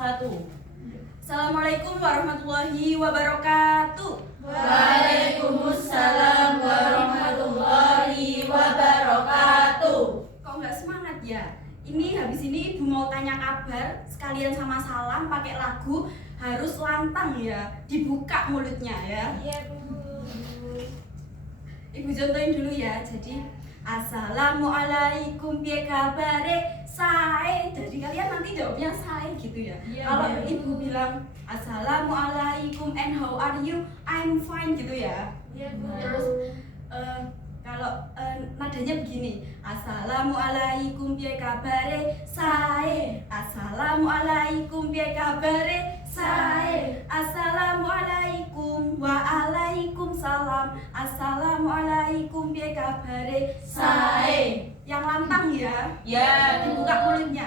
Satu. Assalamualaikum warahmatullahi wabarakatuh. Waalaikumsalam warahmatullahi wabarakatuh. Kok nggak semangat ya? Ini habis ini ibu mau tanya kabar sekalian sama salam pakai lagu, harus lantang ya, dibuka mulutnya ya. Iya Bu. Ibu contohin dulu ya. Jadi Assalamualaikum, piye kabare? Sae. Jadi kalian nanti jawabnya sae gitu ya. Iya, Kalau iya. ibu bilang Assalamualaikum and how are you? I'm fine gitu ya. Iya Bu. Terus kalau nadanya begini, Assalamualaikum, piye kabare? Sae. Assalamualaikum, piye kabare? Sae. Assalamualaikum, waalaikumsalam. Assalamualaikum, piye kabare? Sae. Yang lantang ya. Ya. Dibuka mulutnya.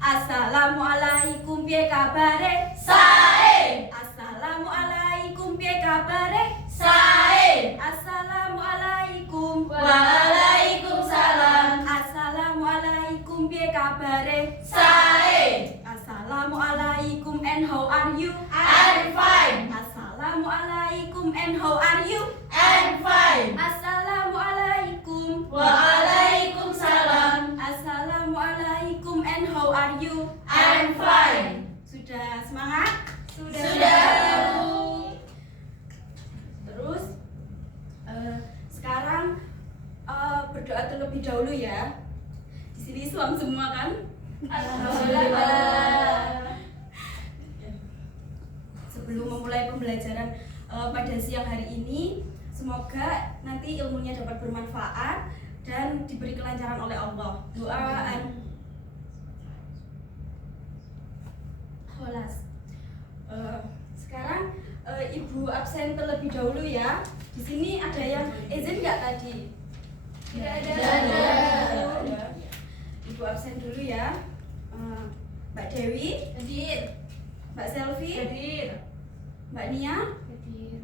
Assalamualaikum, piye kabare? Sae. Assalamualaikum, piye kabare? Sae. Assalamualaikum. Waalaikumsalam. Assalamualaikum, piye kabare? Sae. Assalamualaikum and how are you? I'm fine. Assalamualaikum and how are you? I'm fine. Assalamualaikum. Waalaikumsalam. Assalamualaikum and how are you? I'm fine. Sudah semangat? Sudah. Terus sekarang berdoa terlebih dahulu ya. Di sini Islam semua kan? Alhamdulillah. Sebelum memulai pembelajaran pada siang hari ini, semoga nanti ilmunya dapat bermanfaat dan diberi kelancaran oleh Allah. Doaan. Kholas. Sekarang ibu absen terlebih dahulu ya. Di sini ada yang izin nggak tadi? Tidak ada. Tidak ada. Ibu absen dulu ya. Mbak Dewi, Hadir. Mbak Selvi, Hadir. Mbak Nia. Hadir.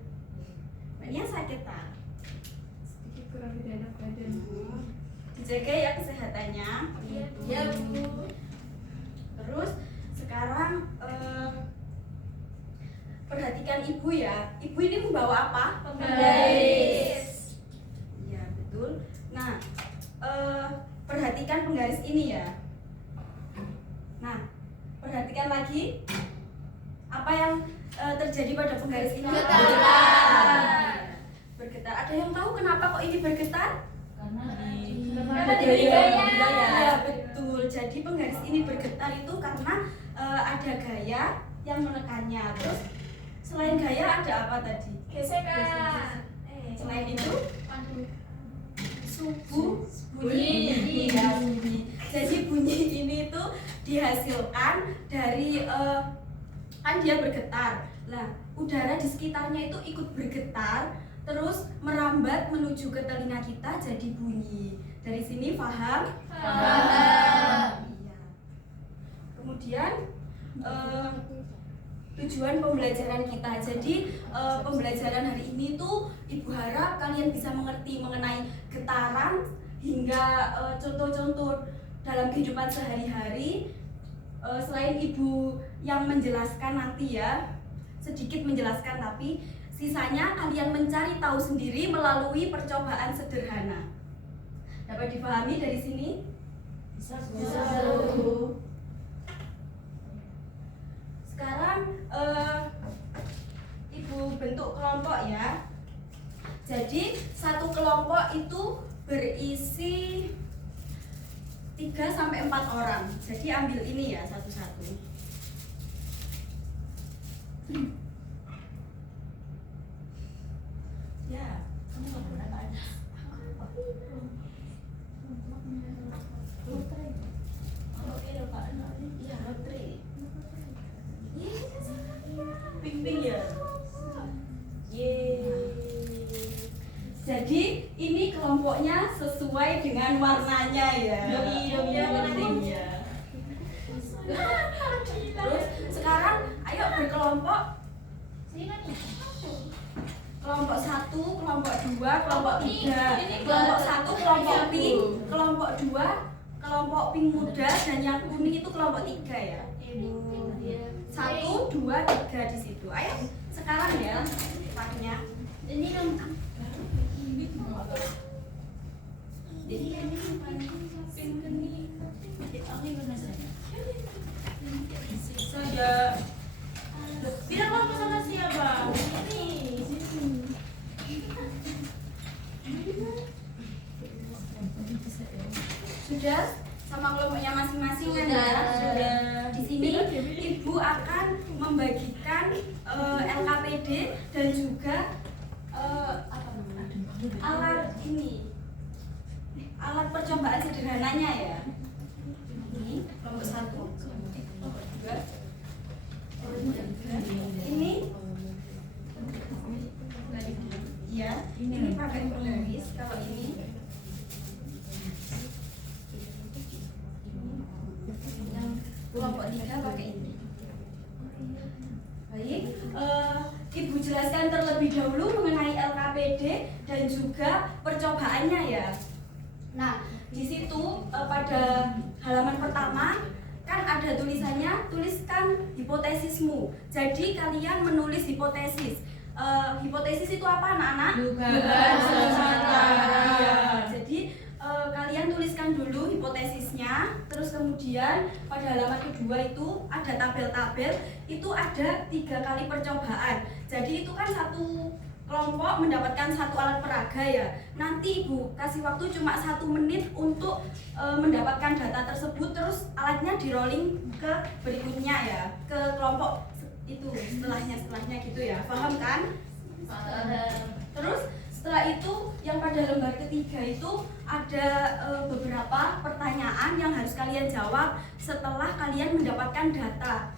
Mbak Nia sakit tak? Sedikit kurang tidak enak badan Bu. Dijaga ya kesehatannya. Iya Bu. Terus sekarang perhatikan ibu ya. Ibu ini membawa apa? Penggaris. Iya betul. Nah, perhatikan penggaris ini ya. Nah, perhatikan lagi apa yang terjadi pada penggaris ini. Bergetar. Bergetar. Ada yang tahu kenapa kok ini bergetar? Karena diberi gaya. Ya betul. Jadi penggaris ini bergetar itu karena ada gaya yang menekannya. Terus selain gaya ada apa tadi? Gesekan. Selain itu bunyi. Bunyi. Ya, bunyi. Jadi bunyi ini tuh dihasilkan dari kan dia bergetar. Nah, udara di sekitarnya itu ikut bergetar, terus merambat menuju ke telinga kita jadi bunyi. Dari sini paham? Paham. Iya. Kemudian tujuan pembelajaran kita. Jadi pembelajaran hari ini tuh ibu harap kalian bisa mengerti mengenai getaran hingga contoh-contoh dalam kehidupan sehari-hari. Selain ibu yang menjelaskan nanti ya, sedikit menjelaskan, tapi sisanya kalian mencari tahu sendiri melalui percobaan sederhana. Dapat dipahami dari sini? Bisa Bu. Sekarang ibu bentuk kelompok ya. Jadi satu kelompok itu berisi 3-4 orang. Jadi ambil ini ya satu-satu. Ya, kamu nggak pernah tanya. Iya, lotre. Ping-ping ya. Jadi ini kelompoknya sesuai dengan warnanya ya. Iya, Iya. Terus sekarang ayo berkelompok. Kelompok 1, kelompok 2, kelompok 3. Kelompok 1 kelompok pink, kelompok 2 kelompok kelompok pink muda dan yang kuning itu kelompok 3 ya. 1, 2, 3 di situ. Ayo sekarang ya paknya. Ini kan Saya bilang kamu sama siapa? Sudah sama kelompoknya masing-masing kan ya? Sudah. Di sini Ibu akan membagikan LKPD dan juga apa namanya? Alat percobaan sederhananya ya. Ini kelompok 1, kelompok 2, kelompok 3. Ini ya, ini pakai polaris. Kalau ini yang kelompok 3 pakai ini. Baik, Ibu jelaskan terlebih dahulu mengenai LKPD dan juga percobaannya ya. Nah, di situ pada halaman pertama kan ada tulisannya, tuliskan hipotesismu. Jadi kalian menulis hipotesis. Hipotesis itu apa anak-anak? Dugaan semata. Iya. Jadi kalian tuliskan dulu hipotesisnya, terus kemudian pada halaman kedua itu ada tabel-tabel, itu ada 3 kali percobaan. Jadi itu kan satu kelompok mendapatkan 1 alat peraga ya. Nanti Ibu kasih waktu cuma 1 menit untuk mendapatkan data tersebut, terus alatnya di rolling ke berikutnya ya, ke kelompok itu setelahnya gitu ya. Paham kan? Terus setelah itu yang pada lembar ketiga itu ada beberapa pertanyaan yang harus kalian jawab setelah kalian mendapatkan data.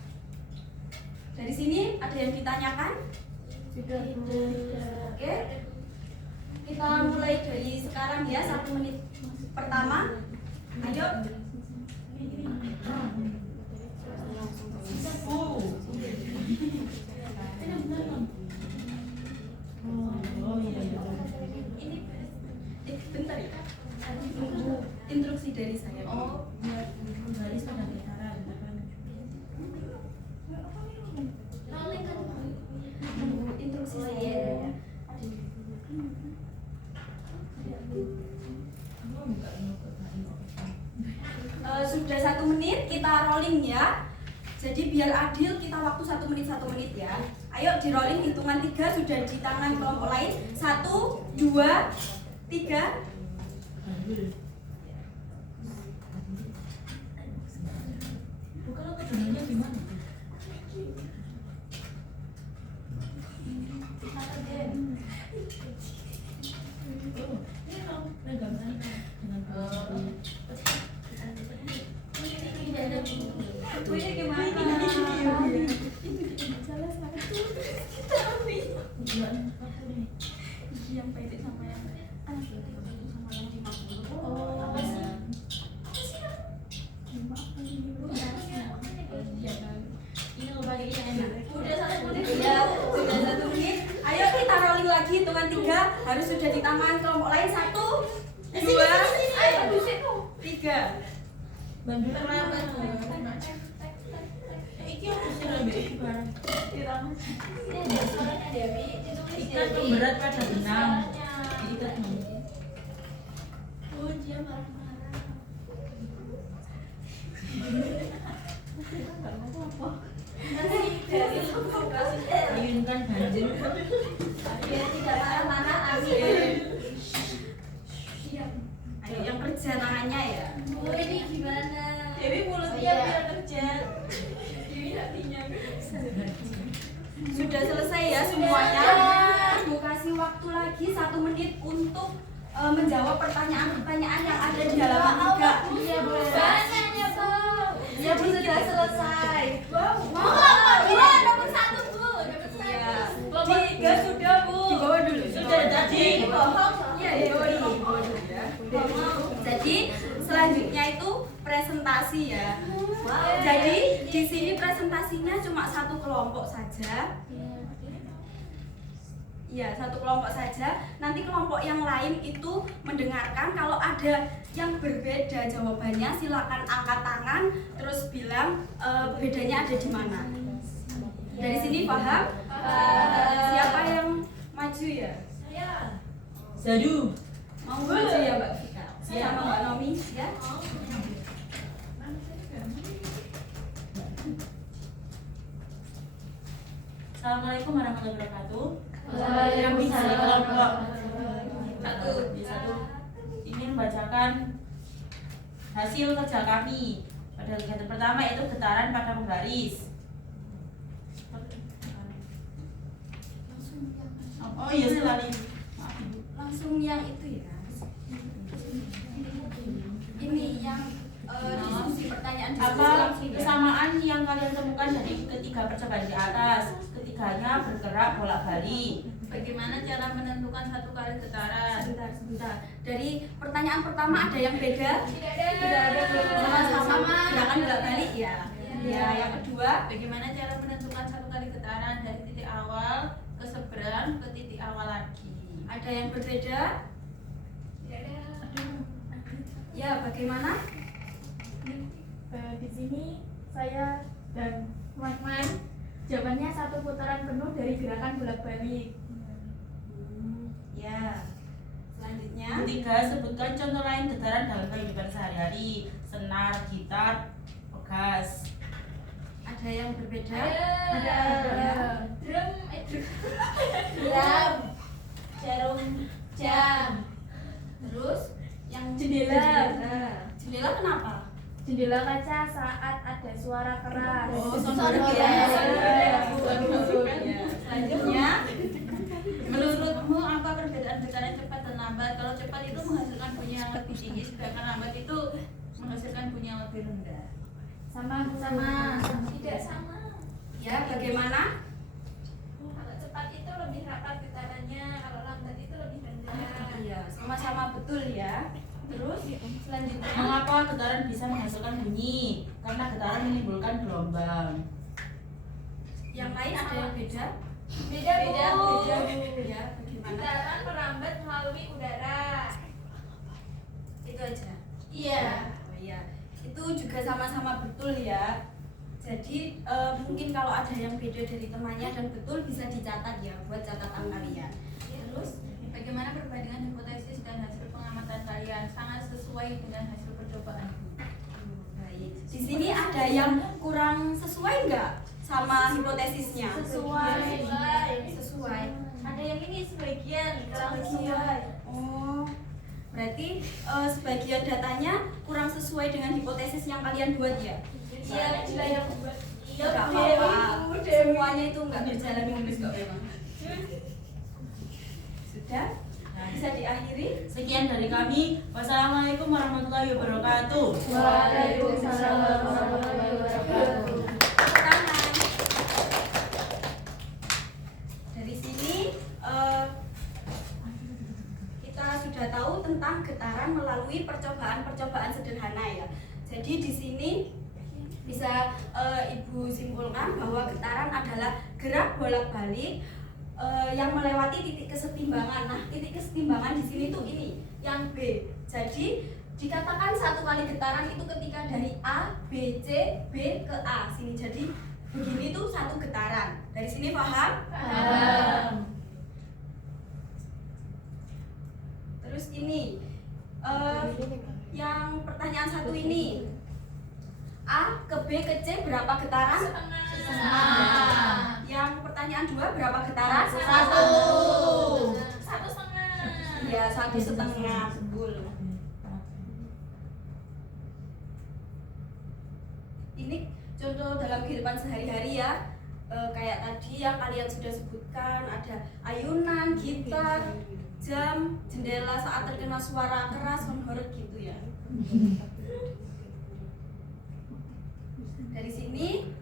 Dari sini ada yang ditanyakan? sudah. Oke. Kita mulai dari sekarang ya, 1 menit pertama. Ayo. Ini bentar ya. Tunggu instruksi dari saya. Oh, buat garis pada gitaran. Tunggu instruksi saya. Sudah 1 menit, kita rolling ya. Jadi biar adil kita waktu 1 menit 1 menit ya. Ayo di rolling, hitungan 3 sudah di tangan kelompok lain. 1, 2, 3. Bukan lo kedengarnya gimana? Ini kalau pegang dengan Aku ini gimana? Yang pendek sama yang anak sama yang 50. Oh, Apa sih? ini lo pakai yang enak. Udah 1 menit. Ya, sudah 1 menit. Ayo kita rolling lagi, hitungan 3 harus sudah di tangan kelompok lain. 1, 2, Ayo busik tuh. 3. Bantu kenapa tuh? Iki apa sih lebih barang? Ini ada suaranya Dewi, ditulis Ikan Dewi. pemberat pada Ada benang. suaranya. Ikan Oh, dia marah-marah. ayunkan banjir. Biar tidak marah-marah, amin. Ayo yang kerja tangannya ya. Bu, ini gimana? Dewi mulutnya Oh, iya. biar kerja. Dewi hatinya. Sudah selesai ya semuanya. Ibu kasih waktu lagi 1 menit untuk menjawab pertanyaan-pertanyaan yang ada di halaman 3. Iya, Bu. Banyaknya, Bu. Ya Bu, sudah selesai. Iya, nomor 1, Bu. Nomor 1. Iya. Nomor 3 sudah, Bu. Di bawah dulu. Sudah tadi. Bohong. Iya, di bawah dulu. Ya. Jadi selanjutnya itu presentasi ya. Jadi di sini presentasinya cuma 1 kelompok saja. Ya, satu kelompok saja. Nanti kelompok yang lain itu mendengarkan. Kalau ada yang berbeda jawabannya, silakan angkat tangan terus bilang bedanya ada di mana. Dari sini paham? Siapa yang maju ya? Zadu. Mau maju ya Mbak Vika? Siap. Sama Mbak Nomi ya? Assalamualaikum warahmatullahi wabarakatuh. Waalaikumsalam. Satu ingin membacakan hasil kerja kami pada kegiatan pertama, yaitu getaran pada pembaris. Oh iya sekali. Maaf, Ibu. Langsung yang itu ya. Ini yang diskusi pertanyaan diskusi Apa langsung ya. kesamaan yang kalian temukan dari ketiga percobaan di atas? Ketiganya bergerak bolak-balik. Bagaimana cara menentukan satu kali getaran? Sebentar. Dari pertanyaan pertama ada yang beda? Tidak ada. Sama-sama gerakan bolak-balik ya. Ya, yang kedua Bagaimana cara menentukan satu kali getaran dari titik awal ke seberang ke titik awal lagi? ada yang berbeda? Tidak ada. Ya, bagaimana? Di sini saya dan teman-teman jawabannya satu putaran penuh dari gerakan bolak-balik. Ya. Selanjutnya Ketiga, sebutkan contoh lain getaran dalam kehidupan sehari-hari. Senar, gitar, pegas. ada yang berbeda? Ada. Drum. Jam, Jarum. Jam. Terus yang Jendela. Jendela kenapa? jendela kaca saat ada suara keras. Oh, sound sound ya. ya. Ya. Selanjutnya Menurutmu apa perbedaan getaran cepat dan lambat? Kalau cepat itu menghasilkan bunyi yang lebih tinggi, sedangkan lambat itu menghasilkan bunyi yang lebih rendah. Sama. Tidak sama. ya, bagaimana? Kalau cepat itu lebih rapat getarannya, kalau lambat itu lebih rendah. Iya, sama-sama betul ya. Terus selanjutnya Mengapa getaran bisa menghasilkan bunyi? Karena getaran menimbulkan gelombang. yang lain ada yang beda? Beda, Bu. Beda, Bu. Ya, bagaimana? Getaran merambat melalui udara. Itu aja. Iya. Oh iya, itu juga sama-sama betul ya. Jadi mungkin kalau ada yang beda dari temannya dan betul bisa dicatat ya buat catatan kalian. Terus Bagaimana perbandingan hipotesis dan hasil pengamatan kalian? Sangat sesuai dengan hasil percobaan. baik. Di sini ada yang kurang sesuai nggak sama hipotesisnya? Sesuai. Ada yang ini sebagian, kurang Sebagian. sesuai. Oh, berarti sebagian datanya kurang sesuai dengan hipotesis yang kalian buat ya? Iya, juga yang buat. Iya, Nggak Bu. apa-apa. Semuanya itu nggak berjalan mulus kok memang. Sudah? Bisa diakhiri? Sekian dari kami. Wassalamualaikum warahmatullahi wabarakatuh. Waalaikumsalam warahmatullahi wabarakatuh. Tepuk tangan. Dari sini kita sudah tahu tentang getaran melalui percobaan-percobaan sederhana ya. Jadi di sini bisa Ibu simpulkan bahwa getaran adalah gerak bolak-balik yang melewati titik kesetimbangan. Nah, titik kesetimbangan di sini tuh ini, yang B. Jadi dikatakan satu kali getaran itu ketika dari A, B, C, B ke A sini. Jadi begini tuh satu getaran. Dari sini paham? Terus ini yang pertanyaan satu ini, A ke B ke C berapa getaran? Setengah. Yang pertanyaan dua berapa getaran? Satu setengah. Ya, 1,5 betul. Ini contoh dalam kehidupan sehari-hari ya. Kayak tadi yang kalian sudah sebutkan, ada ayunan, gitar, jam, jendela saat terkena suara keras, menghoreg gitu ya. Dari sini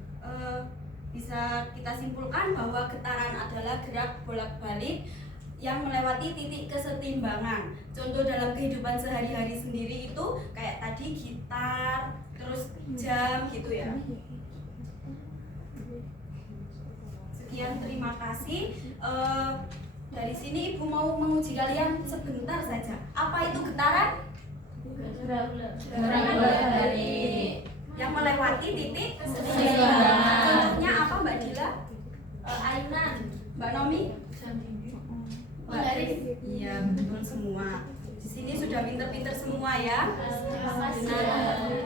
bisa kita simpulkan bahwa getaran adalah gerak bolak-balik yang melewati titik kesetimbangan. Contoh dalam kehidupan sehari-hari sendiri itu kayak tadi gitar, terus jam gitu ya. Sekian, terima kasih. Dari sini Ibu mau menguji kalian sebentar saja. Apa itu getaran? Gerakan bulat balik. Yang melewati titik Seimbangan. Contohnya apa Mbak Dila? Ayunan. Mbak Nomi? Mbak Garis. Iya, betul semua. Di sini sudah pinter-pinter semua ya. Nah,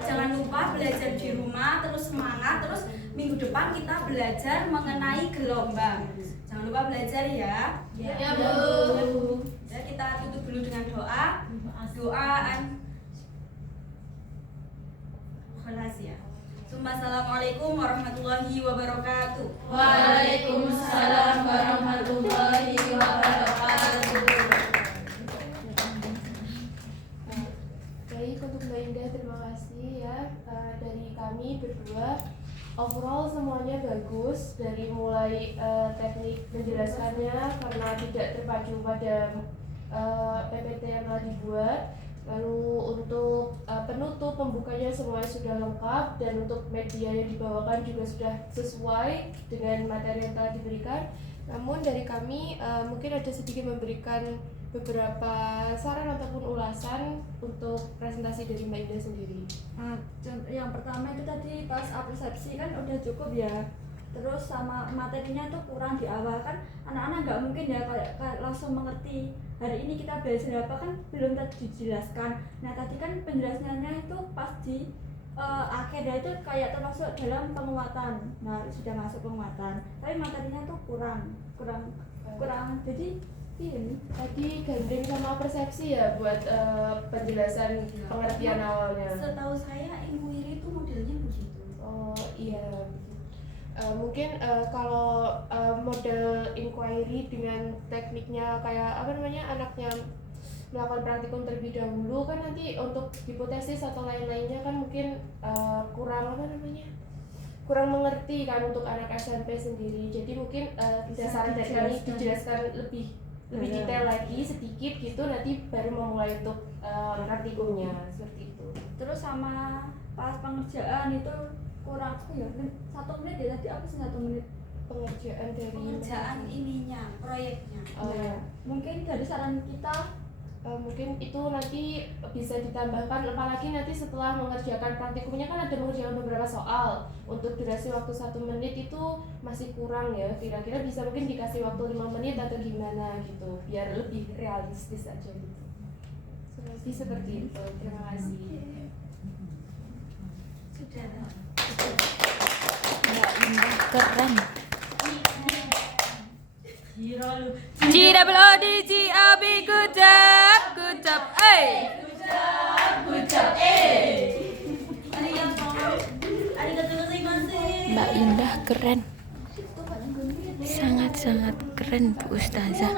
jangan lupa belajar di rumah, terus semangat, terus minggu depan kita belajar mengenai gelombang. Jangan lupa belajar ya. Ya, Bu. Ya, kita tutup dulu dengan doa. Khalas ya. Assalamualaikum warahmatullahi wabarakatuh. Waalaikumsalam warahmatullahi wabarakatuh. Baik, untuk Mbak Indah terima kasih ya. Dari kami berdua overall semuanya bagus, dari mulai teknik menjelaskannya karena tidak terpacu pada PPT yang telah dibuat. Lalu untuk penutup pembukanya semuanya sudah lengkap, dan untuk media yang dibawakan juga sudah sesuai dengan materi yang telah diberikan. Namun dari kami mungkin ada sedikit memberikan beberapa saran ataupun ulasan untuk presentasi dari Mbak Indah sendiri. Yang pertama itu tadi pas persepsi kan udah cukup ya. Terus sama materinya tuh kurang di awal kan, anak-anak nggak mungkin ya kayak langsung mengerti hari ini kita belajar apa kan belum tadi dijelaskan. Nah tadi kan penjelasannya itu pas di akhirnya itu kayak termasuk dalam penguatan. Nah sudah masuk penguatan, tapi materinya tuh kurang. Jadi ini Tadi gandeng sama persepsi ya buat penjelasan pengertian awalnya. Setahu saya ilmu wiri itu modelnya begitu. Oh iya. Mungkin kalau model inquiry dengan tekniknya kayak apa namanya, anaknya melakukan praktikum terlebih dahulu kan, nanti untuk hipotesis atau lain-lainnya kan mungkin kurang apa namanya, kurang mengerti kan untuk anak SMP sendiri. Jadi mungkin saran dari kami dijelaskan lebih detail lagi sedikit gitu, nanti baru memulai untuk praktikumnya seperti itu. terus sama pas pengerjaan itu kurang ya 1 menit ya tadi, apa sih 1 menit Pengerjaan dari Pengerjaan ininya, proyeknya. ya. mungkin dari saran kita Mungkin itu nanti bisa ditambahkan, apalagi nanti setelah mengerjakan praktikumnya kan ada mengerjakan beberapa soal. Untuk durasi waktu 1 menit itu masih kurang ya, kira-kira bisa mungkin dikasih waktu 5 menit atau gimana gitu, biar lebih realistis aja gitu. Lebih seperti itu. Terima kasih. Sudah. Keren. GWODGAB, good job, Mbak Indah keren. Sangat-sangat keren Bu Ustazah.